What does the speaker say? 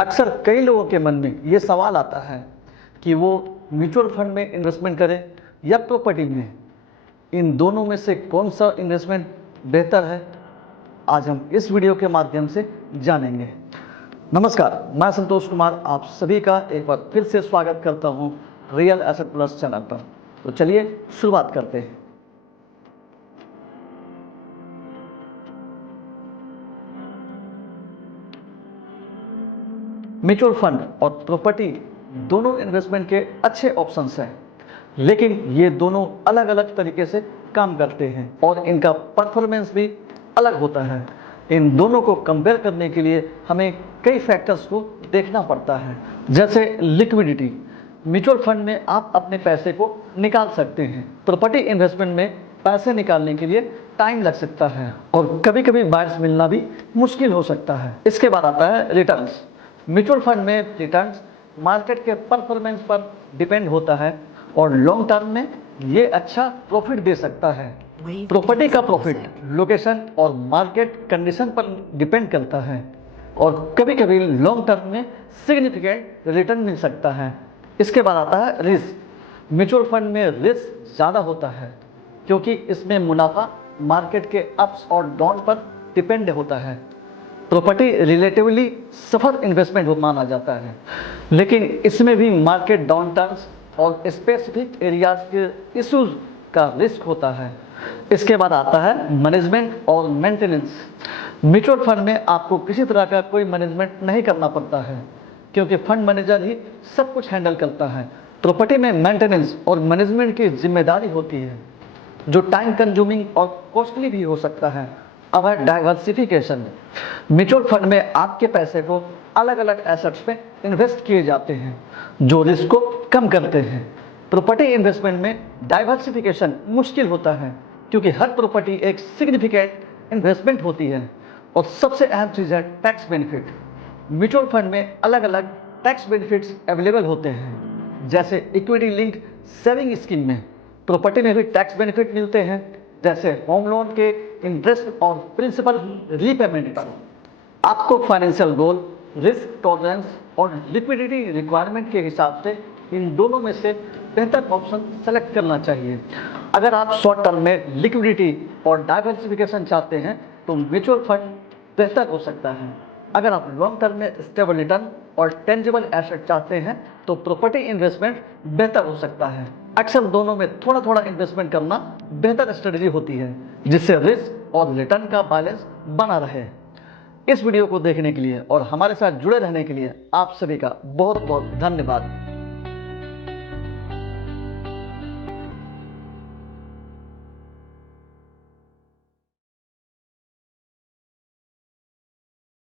अक्सर कई लोगों के मन में ये सवाल आता है कि वो म्यूचुअल फंड में इन्वेस्टमेंट करें या प्रॉपर्टी में। इन दोनों में से कौन सा इन्वेस्टमेंट बेहतर है, आज हम इस वीडियो के माध्यम से जानेंगे। नमस्कार, मैं संतोष कुमार आप सभी का एक बार फिर से स्वागत करता हूं रियल एसेट प्लस चैनल पर। तो चलिए शुरुआत करते हैं। म्यूचुअल फंड और प्रॉपर्टी दोनों इन्वेस्टमेंट के अच्छे ऑप्शंस हैं, लेकिन ये दोनों अलग अलग तरीके से काम करते हैं और इनका परफॉर्मेंस भी अलग होता है। इन दोनों को कंपेयर करने के लिए हमें कई फैक्टर्स को देखना पड़ता है, जैसे लिक्विडिटी। म्यूचुअल फंड में आप अपने पैसे को निकाल सकते हैं। प्रॉपर्टी इन्वेस्टमेंट में पैसे निकालने के लिए टाइम लग सकता है और कभी कभी बायर्स मिलना भी मुश्किल हो सकता है। इसके बाद आता है रिटर्न्स। म्यूचुअल फंड में रिटर्न्स मार्केट के परफॉर्मेंस पर डिपेंड होता है और लॉन्ग टर्म में ये अच्छा प्रॉफिट दे सकता है। प्रॉपर्टी का प्रॉफिट लोकेशन और मार्केट कंडीशन पर डिपेंड करता है और कभी कभी लॉन्ग टर्म में सिग्निफिकेंट रिटर्न मिल सकता है। इसके बाद आता है रिस्क। म्यूचुअल फंड में रिस्क ज़्यादा होता है क्योंकि इसमें मुनाफा मार्केट के अप्स और डाउन पर डिपेंड होता है। प्रॉपर्टी रिलेटिवली सफर इन्वेस्टमेंट माना जाता है, लेकिन इसमें भी मार्केट डाउन टर्न्स और स्पेसिफिक एरियाज के इश्यूज का रिस्क होता है। इसके बाद आता है मैनेजमेंट और मेंटेनेंस। म्यूचुअल फंड में आपको किसी तरह का कोई मैनेजमेंट नहीं करना पड़ता है क्योंकि फंड मैनेजर ही सब कुछ हैंडल करता है। प्रॉपर्टी में मेंटेनेंस और मैनेजमेंट की जिम्मेदारी होती है, जो टाइम कंज्यूमिंग और कॉस्टली भी हो सकता है। अब है डाइवर्सिफिकेशन। म्यूचुअल फंड में आपके पैसे को अलग अलग एसेट्स पे इन्वेस्ट किए जाते हैं जो रिस्क को कम करते हैं। प्रॉपर्टी इन्वेस्टमेंट में डाइवर्सिफिकेशन मुश्किल होता है क्योंकि हर प्रॉपर्टी एक सिग्निफिकेंट इन्वेस्टमेंट होती है और सबसे अहम चीज़ है टैक्स बेनिफिट। म्यूचुअल फंड में अलग अलग टैक्स बेनिफिट्स अवेलेबल होते हैं, जैसे इक्विटी लिंक्ड सेविंग स्कीम में। प्रॉपर्टी में भी टैक्स बेनिफिट मिलते हैं, जैसे होम लोन के इंटरेस्ट और प्रिंसिपल रीपेमेंट पर। आपको फाइनेंशियल गोल, रिस्क टॉलरेंस और लिक्विडिटी रिक्वायरमेंट के हिसाब से इन दोनों में से बेहतर ऑप्शन सेलेक्ट करना चाहिए। अगर आप शॉर्ट टर्म में लिक्विडिटी और डाइवर्सिफिकेशन चाहते हैं तो म्यूचुअल फंड बेहतर हो सकता है। अगर आप लॉन्ग टर्म में स्टेबल रिटर्न और टेंजिबल एसेट चाहते हैं तो प्रॉपर्टी इन्वेस्टमेंट बेहतर हो सकता है। अक्सर दोनों में थोड़ा थोड़ा इन्वेस्टमेंट करना बेहतर स्ट्रेटजी होती है, जिससे रिस्क और रिटर्न का बैलेंस बना रहे। इस वीडियो को देखने के लिए और हमारे साथ जुड़े रहने के लिए आप सभी का बहुत बहुत धन्यवाद।